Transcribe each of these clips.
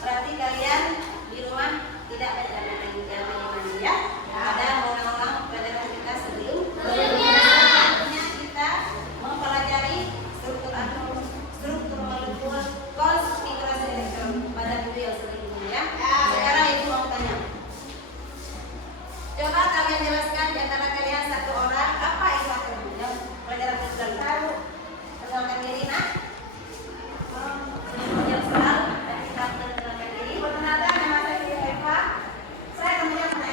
berarti kalian di rumah tidak main-main ya. Ada mengulang-ulang pelajaran kita sebelumnya kita mempelajari struktur molekul konfigurasi elektron pada video yang sebelumnya ya. Sekarang ibu mau tanya. Coba kalian jelaskan di antara kalian satu orang apa itu atributnya pelajaran kita tahu. Perkenalkan diri nak. Yang selalu dan kita perkenalkan diri. Perkenalkan nama saya Eva. Saya temannya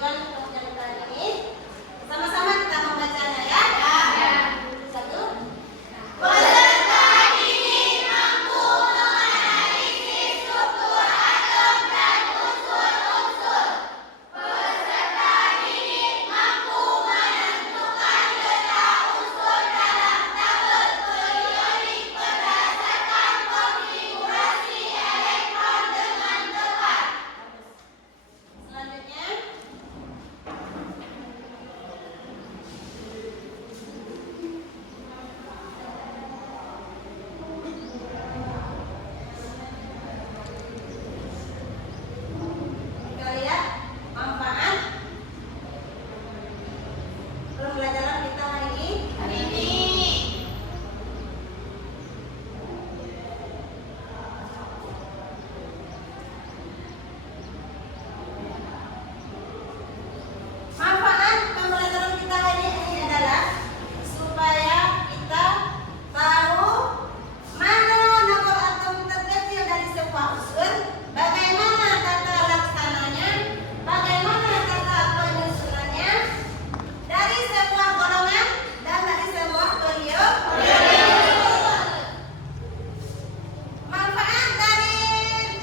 tujuan pembelajaran ini. Sama-sama kita membacanya ya. Satu. Peserta didik mampu menganalisis struktur atom dan unsur-unsur. Peserta didik mampu menentukan letak unsur dalam tabel periodik berdasarkan konfigurasi elektron dengan tepat. Selanjutnya, kita lihat manfaat pembelajaran kita hari ini. Manfaat pembelajaran kita hari ini adalah supaya kita tahu mana nomor atom terkecil dari sebuah unsur, bagaimana tata laksananya, bagaimana tata penyusunannya dari sebuah golongan dan dari sebuah periode. Manfaat dari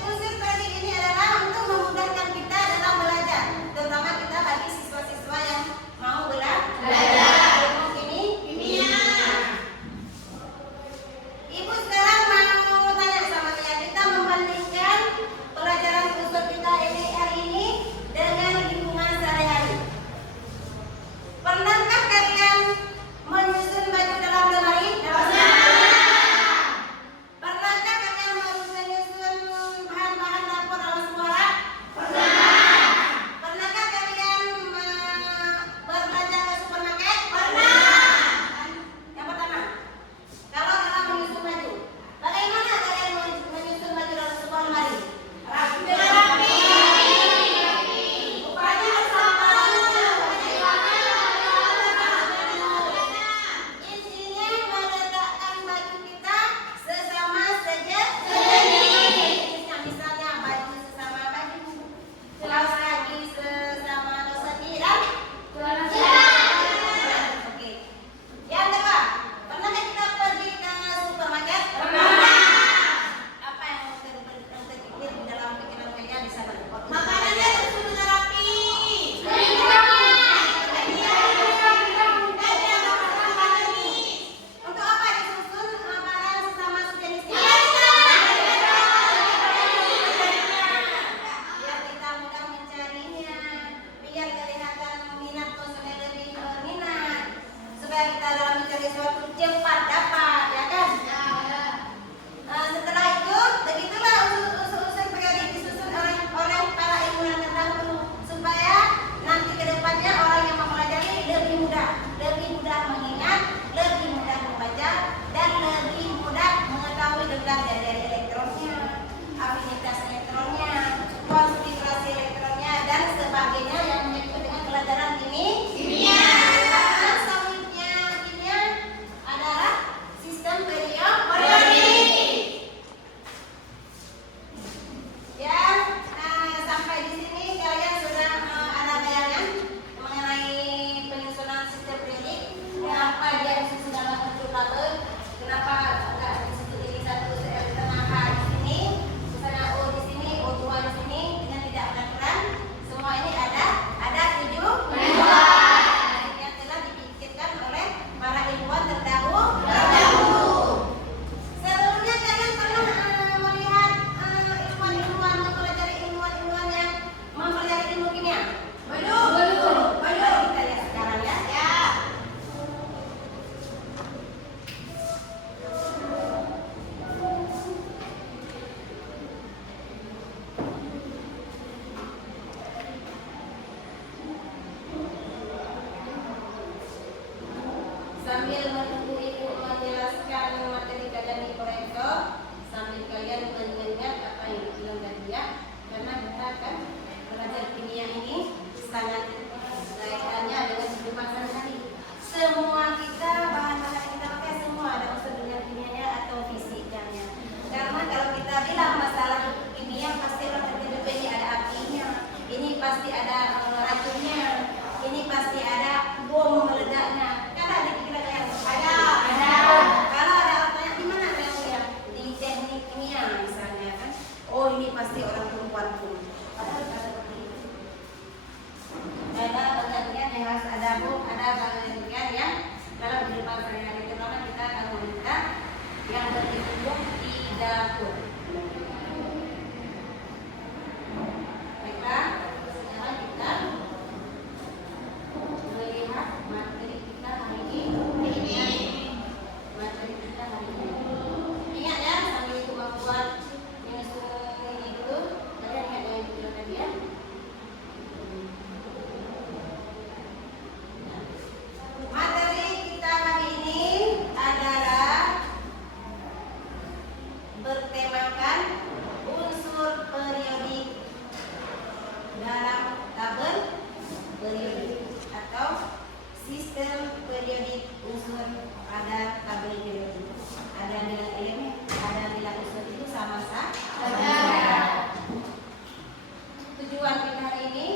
unsur periode ini adalah untuk memudahkan kita dalam belajar, terutama kita bagi siswa-siswa yang mau belajar ilmu kimia. Ibu sekarang mau tanya sama kita membandingkan pelajaran unsur kita hari ini dengan lingkungan sehari-hari. Pernahkah kalian menyusun baju dalam lemari? Pernahkah kalian menyusun bahan-bahan dapur dalam sebuah rak? Pernahkah kalian berbelanja ke supermarket? Yang pertama, kalau kalian menyusun baju, bagaimana kalian menyusun baju dalam sebuah lemari? Rapi. Upaya sama. Intinya meletakkan baju kita sesama sejenis. Misalnya baju sesama baju, kaos kaki sesama kaos kaki dan oke. Yang kedua, pernahkah kita pergi ke supermarket? Apa yang terpikir di dalam pikiran kalian di sana? Makanannya sudah rapi. Untuk apa disusun barang sesama sejenis ini? Biar kita mudah mencarinya, biar kelihatan minat konsumen lebih berminat, supaya kita dalam mencari sesuatu cepat dapat, ya kan? Setelah itu, begitulah unsur-unsur periode disusun oleh para ilmuwan terdahulu, supaya nanti ke depannya orang yang mempelajari lebih mudah mengingat, lebih mudah membaca, dan lebih mudah mengetahui tentang dari elektronnya, afinitas elektronnya, konfigurasi elektronnya, dan sebagainya yang menyangkut dengan pelajaran kimia. Selanjutnya kimia adalah sistem periodik. Ya, sampai di sini kalian sudah ada bayangan mengenai penyusunan sistem periodik. Kenapa dia disusun dalam bentuk tabel? Kenapa enggak disusun ini satu setengah H di sini, misalnya O di sini, O2 di sini dengan tidak beraturan? Semua ini ada tujuan yang telah dipikirkan oleh para ilmuwan terdahulu. Sebelumnya kalian pernah melihat ilmuwan-ilmuwan mempelajari ilmuwan-ilmuwan yang mempelajari ilmu kimia? Belum. Kita lihat sekarang ya. Sambil menunggu ibu menjelaskan materi kalian di proyektor, sambil kalian mengingat apa yang dibilang tadi ya, karena kita kan belajar kimia ini sangat kaitannya dengan kehidupan sehari-hari. Semua kita bahan-bahan yang kita pakai semua ada unsur kimianya atau fisikanya. Karena kalau kita bilang masalah kimia pasti orang terjadi ini ada apinya, ini pasti ada racun takutnya ini pasti ada bom meledaknya. Kan ada di pikiran yang ada. Kalau ada tanya di mana yang di teknik kimia misalnya kan, oh ini pasti orang perempuan pun. Padahal ada seperti itu. Ada pengertian yang harus ada bom, ada pengertian yang dalam kehidupan sehari-hari, terutama kita akan wanita yang berkecimpung di dapur. Baiklah, sekarang kita melihat materi kita hari ini. Materi kita hari ini. Ingat ya, sambil kemampuan menyusun ini dulu. Kalian ingat yang ditujukan dia. Materi kita hari ini adalah bertemakan unsur periodik dalam tabel periodik atau sistem periodik unsur pada tabel periodik. Ada nilai elemen, ada nilai unsur itu sama saja. Tujuan kita hari ini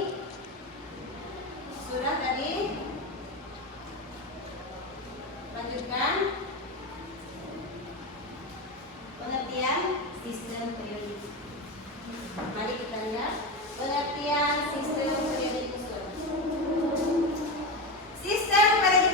sudah tadi. Lanjutkan pengertian sistem periodik. Mari kita lihat pengertian sistem periodik unsur. Sistem periodik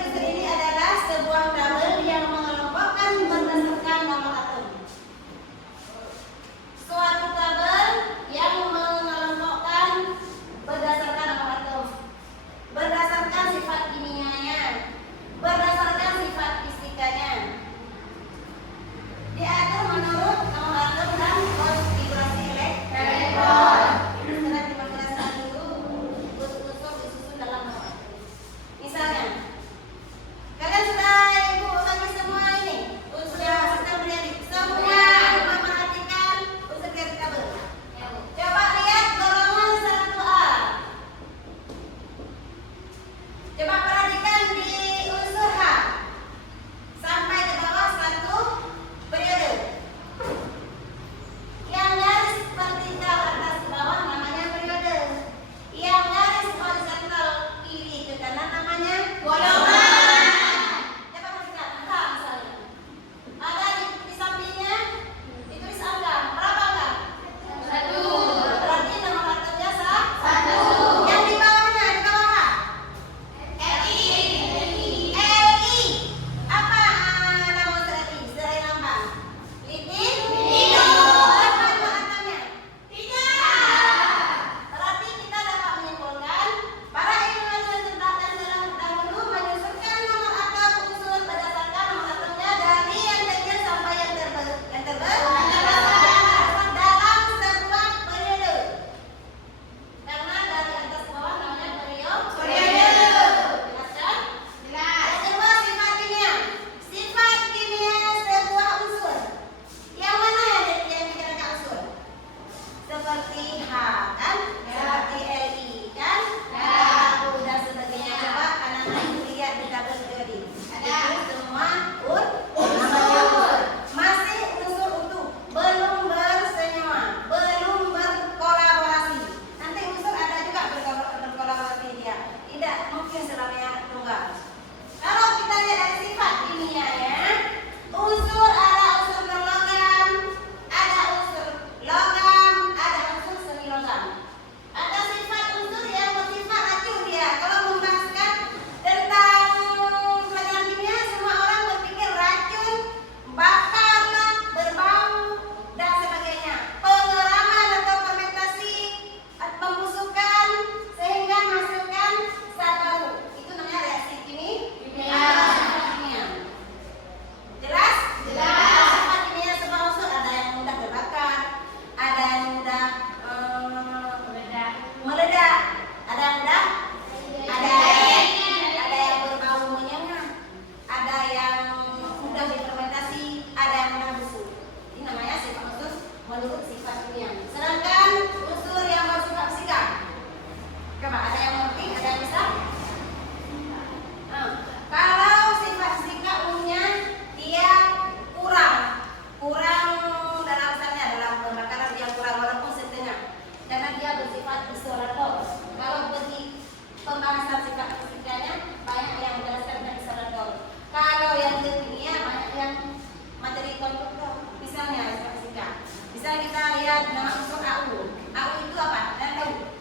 pembahasan sifat fisikanya banyak yang menjelaskan dari Salvador. Kalau yang kimia banyak yang materi konstruktor. Misalnya sifat fisika. Misalnya kita lihat nama unsur AU. AU itu apa? Kalian tahu?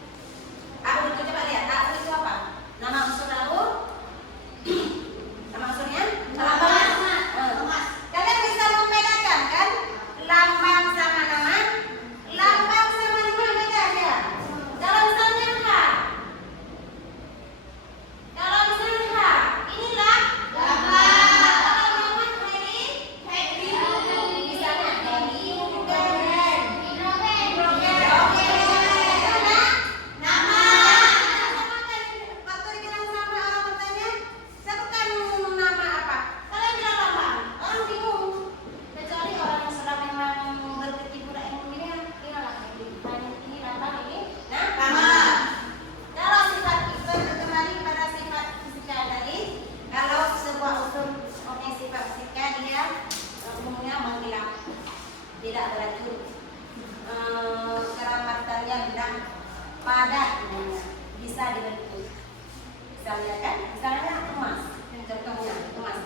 AU itu coba lihat. AU itu apa? Nama unsur AU. Nama unsurnya? Emas. Kalian bisa membedakan kan? Lambang sama nama. Lambang sama nama beda ya. Kalau misalnya H. Kalau misalnya H, inilah lambang. Kalau nama Heri. Misalnya Heri hidrogen. Oke. Nama. Waktu dibilang sama orang bertanya, sebutkan nama apa? Kalian bilang lambang. Orang bingung. Kecuali orang yang sudah memang berkecimpung dalam ilmu ini, inilah ini lambang ini. Nah, nama. Kalau sifat itu kembali pada sifat fisika tadi, kalau sebuah unsur mempunyai sifat fisika dia umumnya menghilang, tidak beracun, keramatannya rendah, padat, umumnya bisa dibentuk. Misalnya kan, misalnya emas, contohnya emas.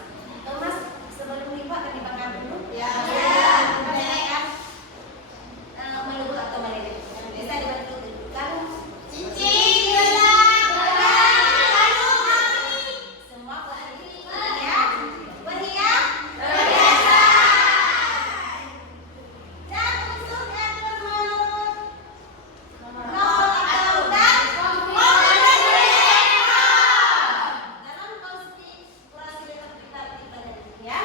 Emas sebelum dibuat akan dibakar dulu. Ya. Kemudian meluruh atau meleleh. Bisa dibentuk kan? Cincin, semua berhias, dan unsurnya menurut nol atau dan dalam konfigurasi elektrikal ya.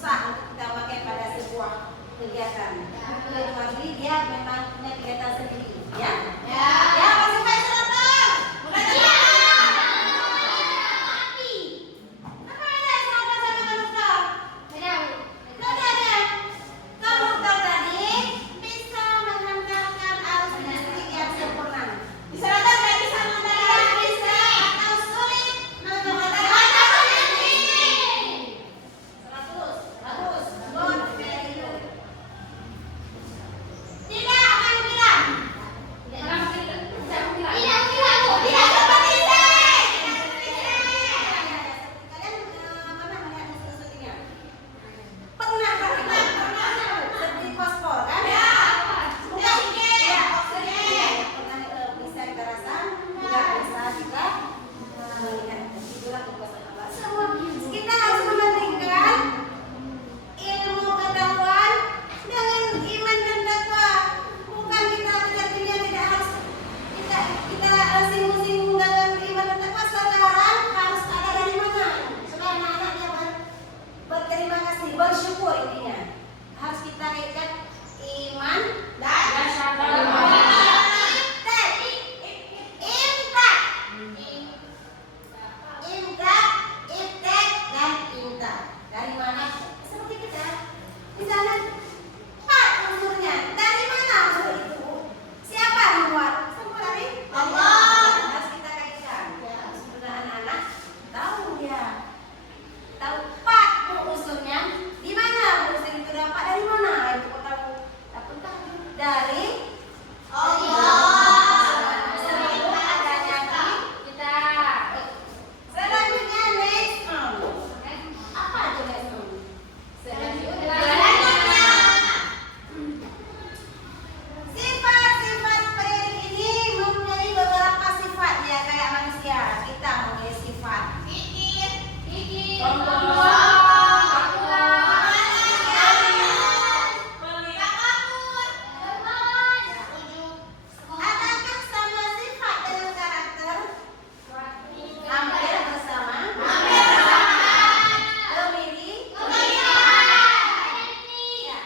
susah untuk kita pakai pada sebuah kegiatan. Kecuali dia memang punya kegiatan sendiri, ya. Ya, masih baik selatan. Mulai dari api. Apa ada sama manusia? Tidak. Komputer tadi bisa menghantarkan arus listrik yang sempurna. Bisa rata nggak bisa menghantarkan bisa atau sulit menghantarkan arus listrik? 100, bagus, good, very good. Tidak akan bilang. Tidak seperti saya. Kalian pernah melihat musuh-musuh ini? Pernah. Seperti fosfor kan? Ya. Ya, oksigen. Pernah bisa kita rasa, tidak bisa juga melihat. Itulah kekuasaan Allah. Kita harus mementingkan ilmu pengetahuan dengan iman dan takwa. Bukan kita dunia tidak harus kita singgung-singgung dengan iman dan takwa. Sekarang harus ada dari mana? Supaya anak-anak dia berterima kasih, bersyukur intinya. Harus kita kaitkan iman dan imtak dan inta. Dari mana? Seperti kita. Misalnya, Pak unsurnya. Dari mana unsur itu? Siapa yang membuat? Semua dari Allah. Harus kita kaitkan. Sebenarnya anak-anak tahu dia. Tahu Pak unsurnya. Di mana unsur itu dapat? Dari mana? Itu kau tahu. Dapat dari Allah. Selalu adanya kita. Selanjutnya next on. Apa itu next on? Selanjutnya sifat-sifat periode ini mempunyai beberapa sifat ya, kayak manusia. Kita mempunyai sifat adakah sama sifat dengan karakter? Hampir bersama. Memilih. Ya.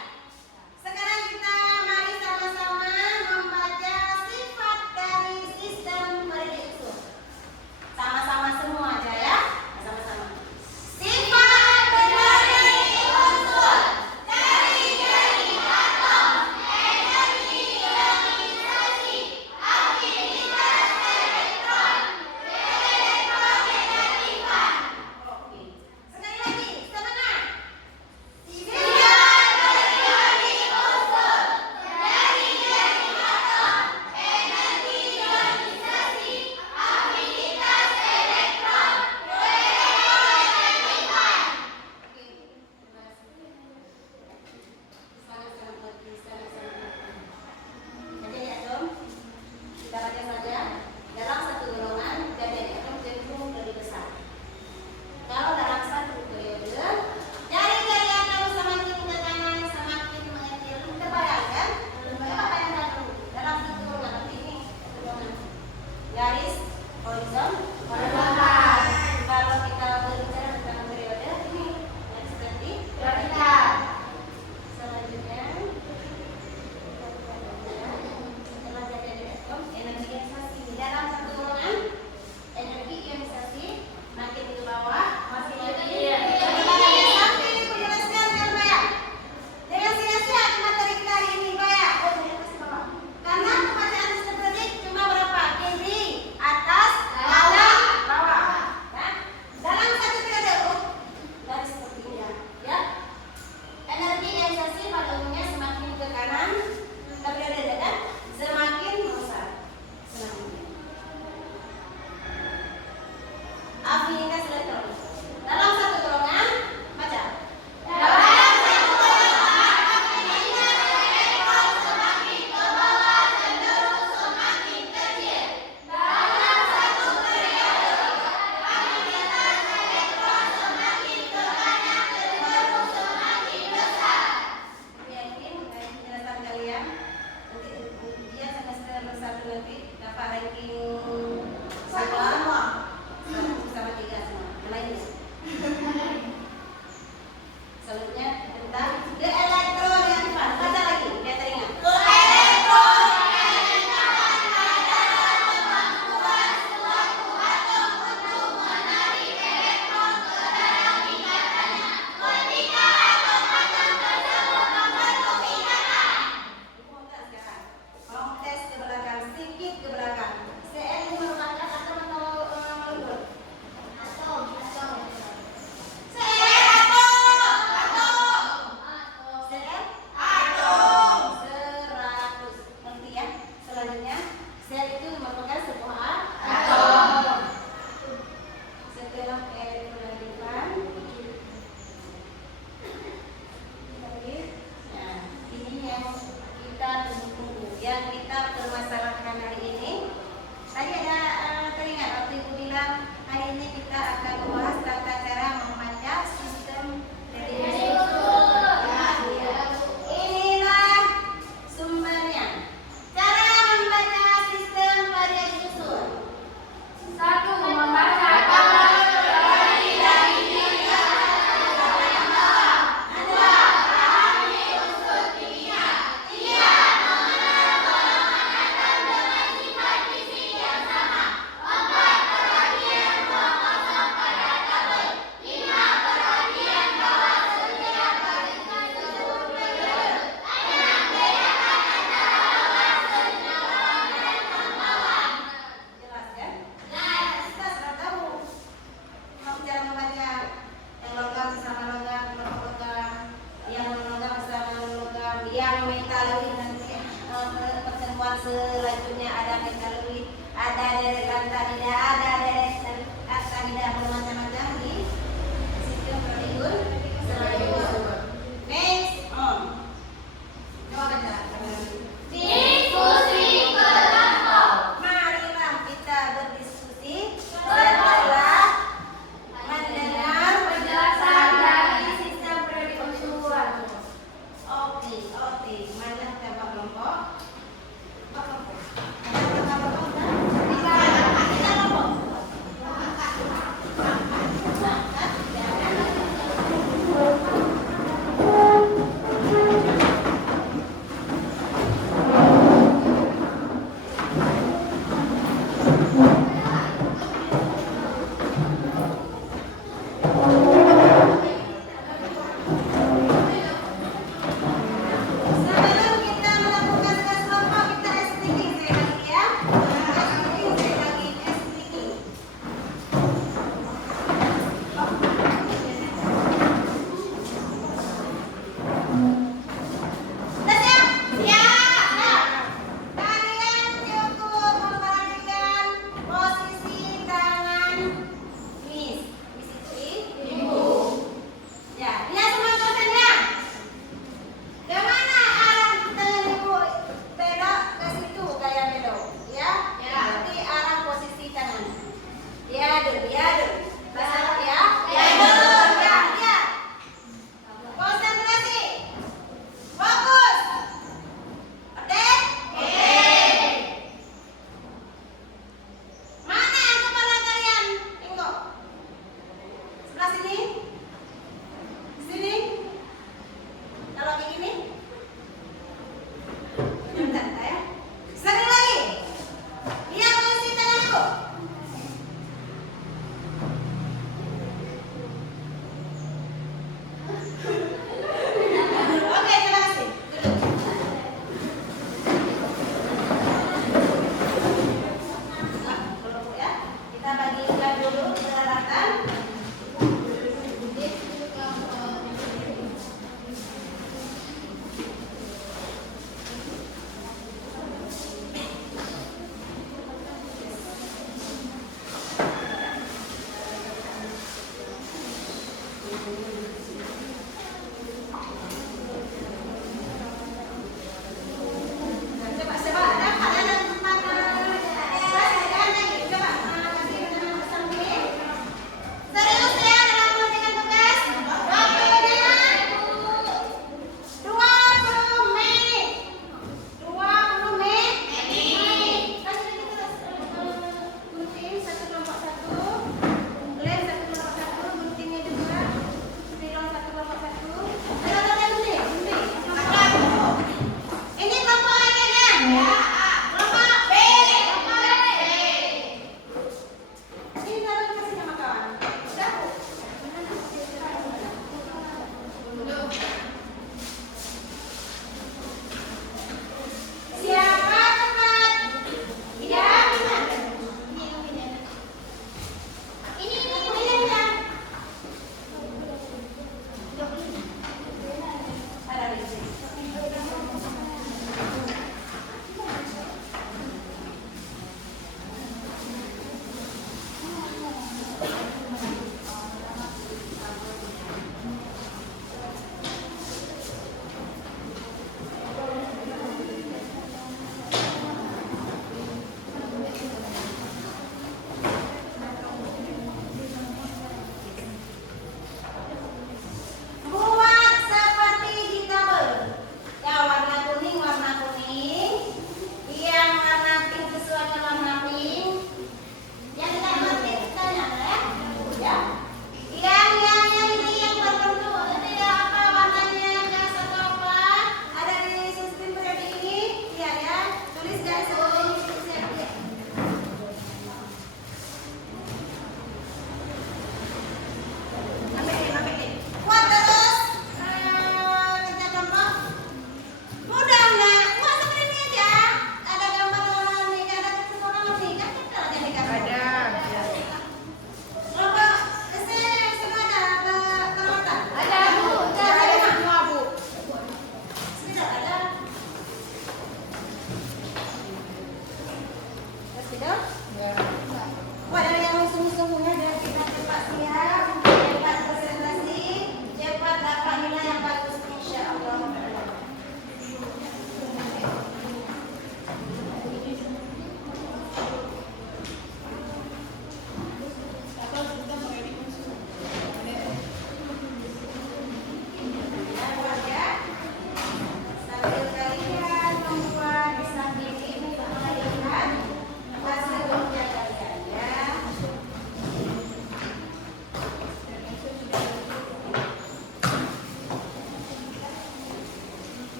Sekarang kita mari sama-sama membaca sifat dari sistem periode itu. Sama-sama semua aja ya. Sama-sama. Sifat ada deret lantarida, ada deret atarida bermacam-macam di sistem protein selanjutnya. Next on. Coba baca. Diskusi kelompok. Marilah kita berdiskusi setelah mendengar Penjelasan dari sistem perdistribusian. Oke. Marilah kita buat kelompok. Sebelum kita melakukan tugas kelompok, kita speaking sekali lagi ya. Speaking. Sudah siap? Siap. Kalian cukup memperhatikan posisi tangan Miss. Miss itu ibu. Ya, lihat semua konsennya. Kemana arah tangan ibu? Belok ke situ kayak belok, ya? Berarti arah posisi tangan. Diadu. Bahasa Arab ya? Diadu. Ya, lihat. Konsentrasi. Fokus. Oke? Mana kepala kalian? Tengok. Sebelah sini. Sini. Kalau kayak gini. Bentar, ya. Sekali lagi. Lihat posisi tangan ibu. Oke, terima kasih. Duduk. Ya. Kita bagikan dulu peralatan. Coba dapat ada tempat jangan lagi. Coba kasih dengan pesan ini. Serius ya dalam mengerjakan tugas. Waktunya 20 menit. 20 menit. Kan sudah kita gunting satu kelompok satu. Lem satu kelompok satu. Guntingnya juga.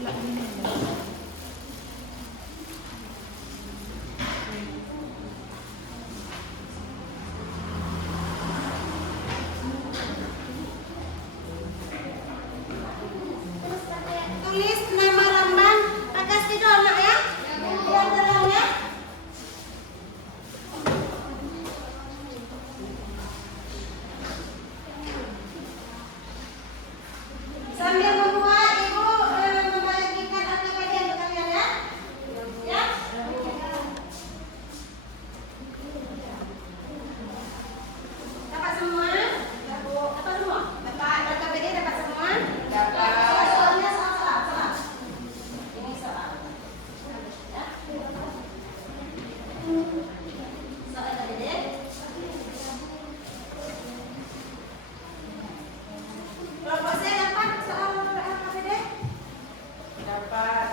Tulis nama lambang Bagas Kidul nak ya. Yang terang ya. Sambil membuat ibu membagikan APBN untuk kalian ya. Ya. Dapat semua? Dapat semua? Dapat APBN dapat semua? Dapat. Soalnya salah. Ini soal. Ya. Soal APBN. Kelompok saya dapat soal APBN? Dapat.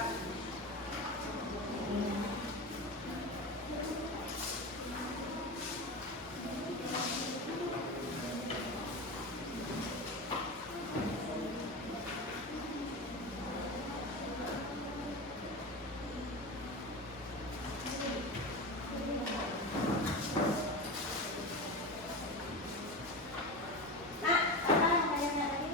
Nak, apa yang tanya tadi?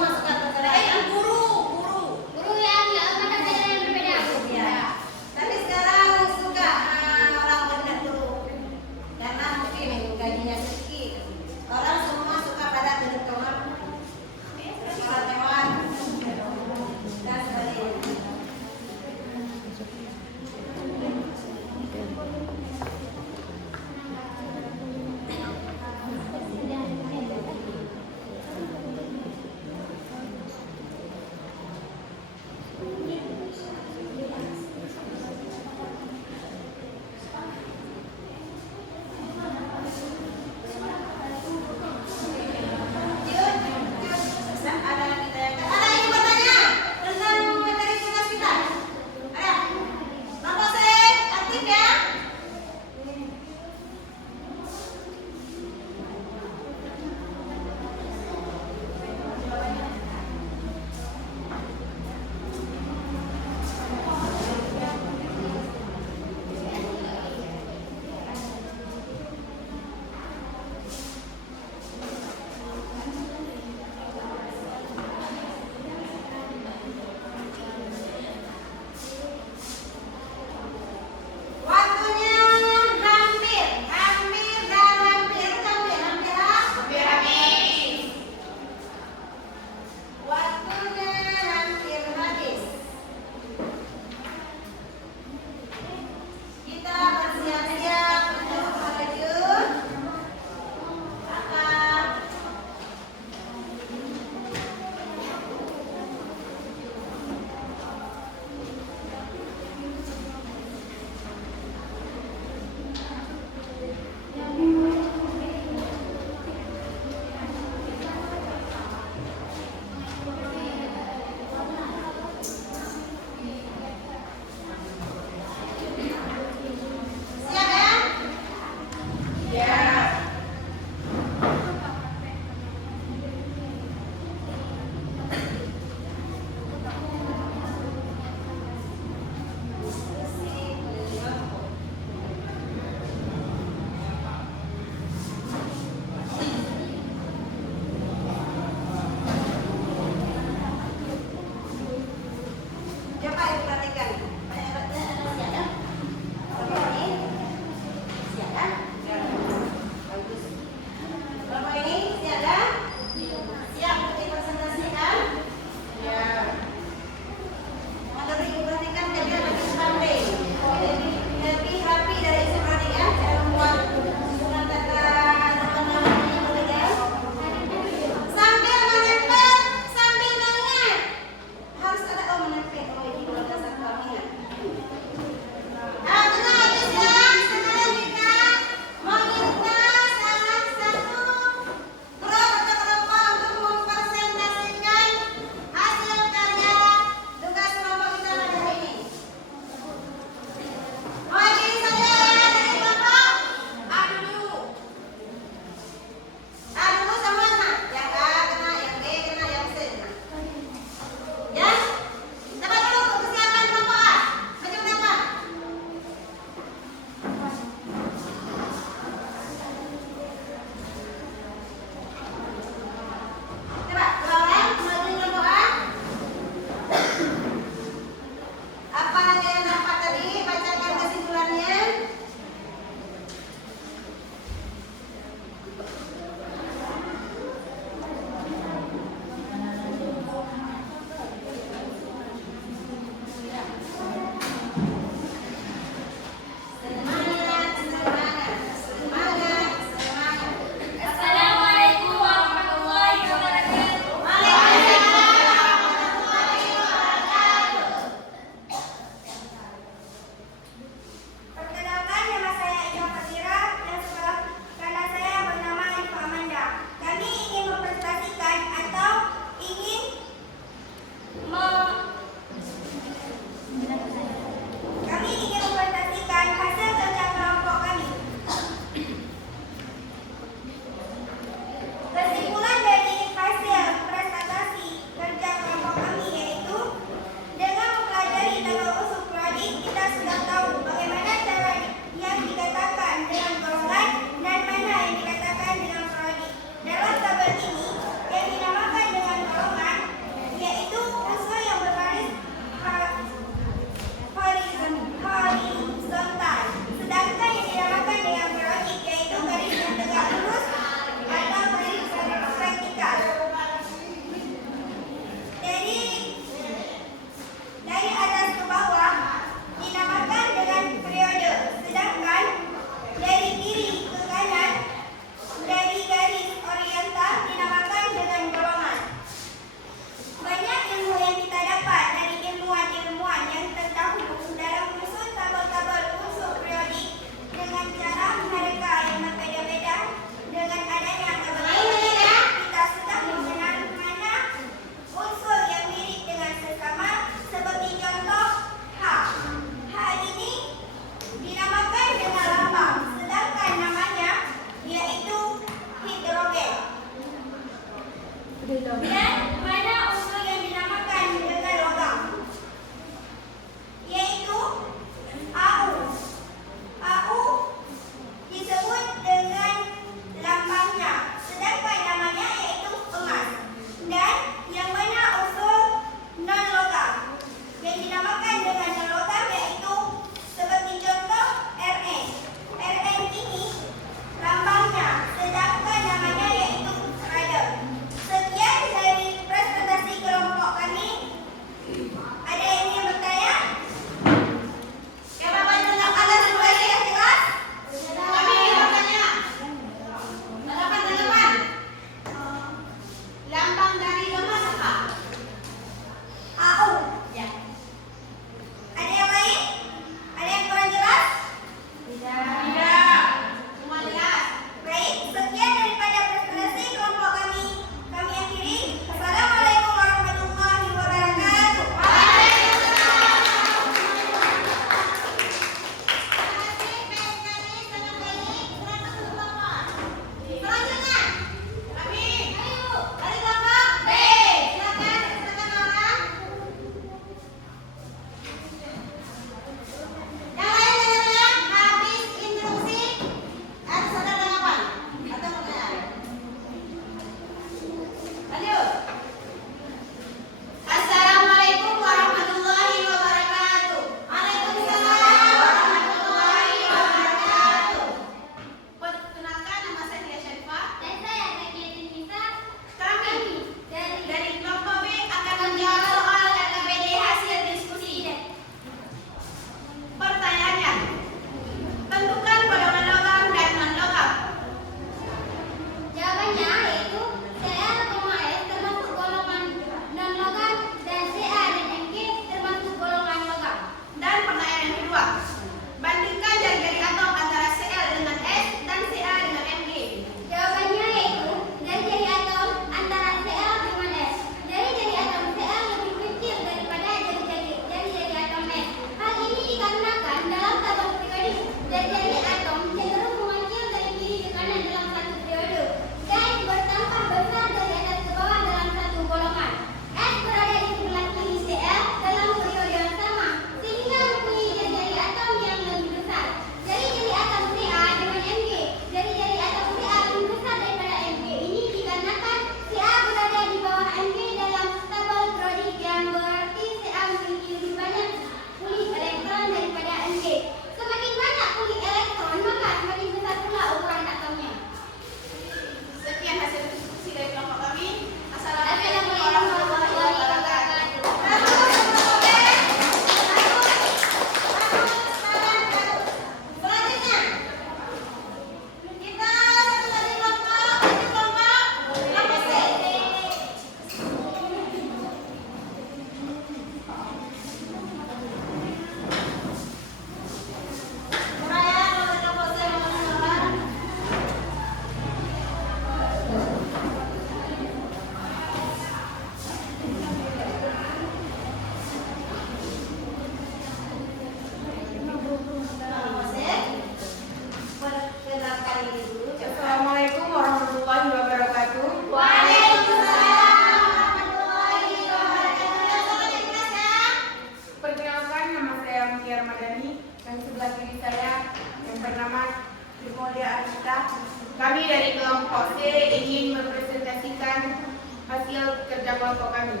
Mulia Ramadhani, dan sebelah kiri saya yang bernama Sri Mulia Arista. Kami dari kelompok C ingin mempresentasikan hasil kerja kelompok kami.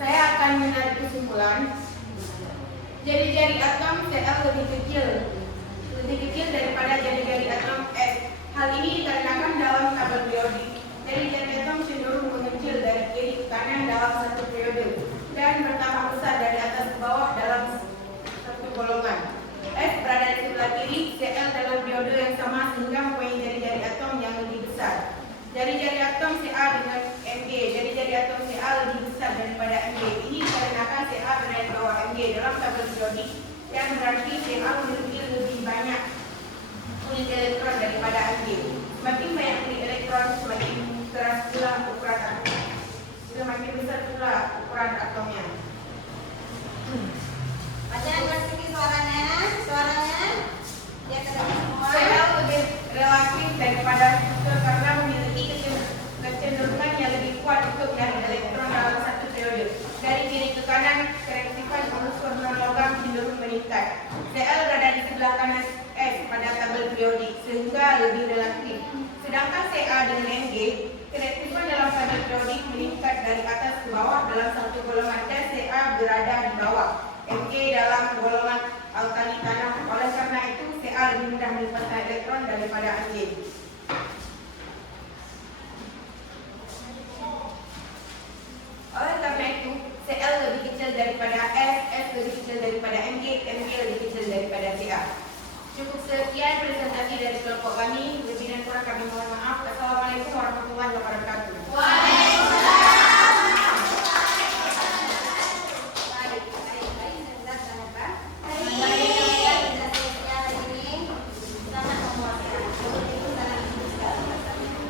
Saya akan menarik kesimpulan. Jari-jari atom Cl lebih kecil daripada jari-jari atom S. Hal ini dikarenakan dalam tabel periodik, jari-jari atom cenderung mengecil dari kiri ke kanan dalam satu periode dan bertambah besar dari atas ke bawah dalam satu golongan. S berada di sebelah kiri Cl dalam periode yang sama sehingga mempunyai jari-jari atom yang lebih besar. Jari-jari atom Ca dengan Mg, jari-jari atom Ca lebih besar daripada Mg. Ini dikarenakan Ca berada di bawah Mg dalam tabel periodik, yang berarti Ca memiliki lebih banyak unit elektron daripada Mg. Semakin banyak unit elektron, semakin keras pula ukuran atom. Semakin besar pula ukuran atomnya. Bacaan bersih suaranya. Ya ketemu semua. Cl lebih relatif daripada struktur karena memiliki kecenderungan yang lebih kuat untuk menarik elektron dalam satu periode. Dari kiri ke kanan, kereaktifan unsur non-logam cenderung meningkat. Cl berada di sebelah kanan S pada tabel periodik sehingga lebih relatif. Sedangkan Ca dengan Mg, kereaktifan dalam tabel periodik meningkat dari atas ke bawah dalam satu golongan dan Ca berada di bawah Mg dalam golongan alkali tanah. Oleh karena itu, Ca lebih mudah melepaskan elektron daripada Mg. Oleh karena itu, Cl lebih kecil daripada S, S lebih kecil daripada Mg, Mg lebih kecil daripada Ca. Cukup sekian presentasi dari kelompok kami. Lebih dan kurang kami mohon maaf. Assalamualaikum warahmatullahi wabarakatuh.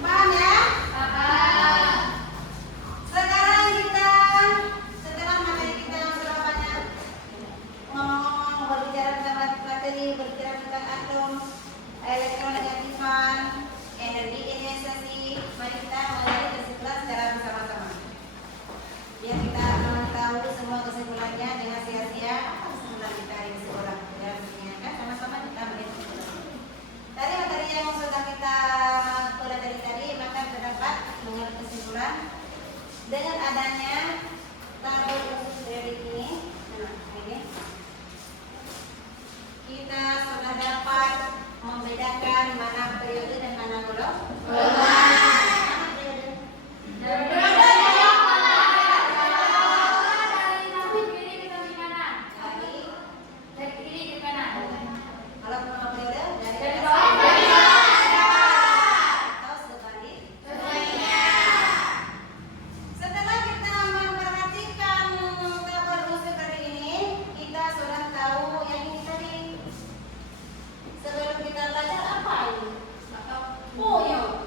Paham ya? Sekarang kita setelah materi kita yang sudah banyak ngomong-ngomong berbicara tentang materi, berbicara tentang atom, elektronegatifan, energi ionisasi, mari kita mulai kesimpulan secara bersama-sama. Biar kita akan tahu semua kesimpulannya dengan sia-sia apa kesimpulan kita di sekolah. Dan mengingatkan sama-sama kita melihat dari materi yang sudah kita pelajari tadi, maka terdapat mengambil kesimpulan dengan adanya tabel khusus periodik ini. Nah, ini kita sudah dapat membedakan mana periode dan mana golongan. Mana periode? Kalau nama periode dari atau sebalik. Setelah kita memperhatikan tabel khusus seperti ini, kita sudah tahu yang ini tadi. Sebelum kita belajar apa ini? Oh ya,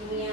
kimia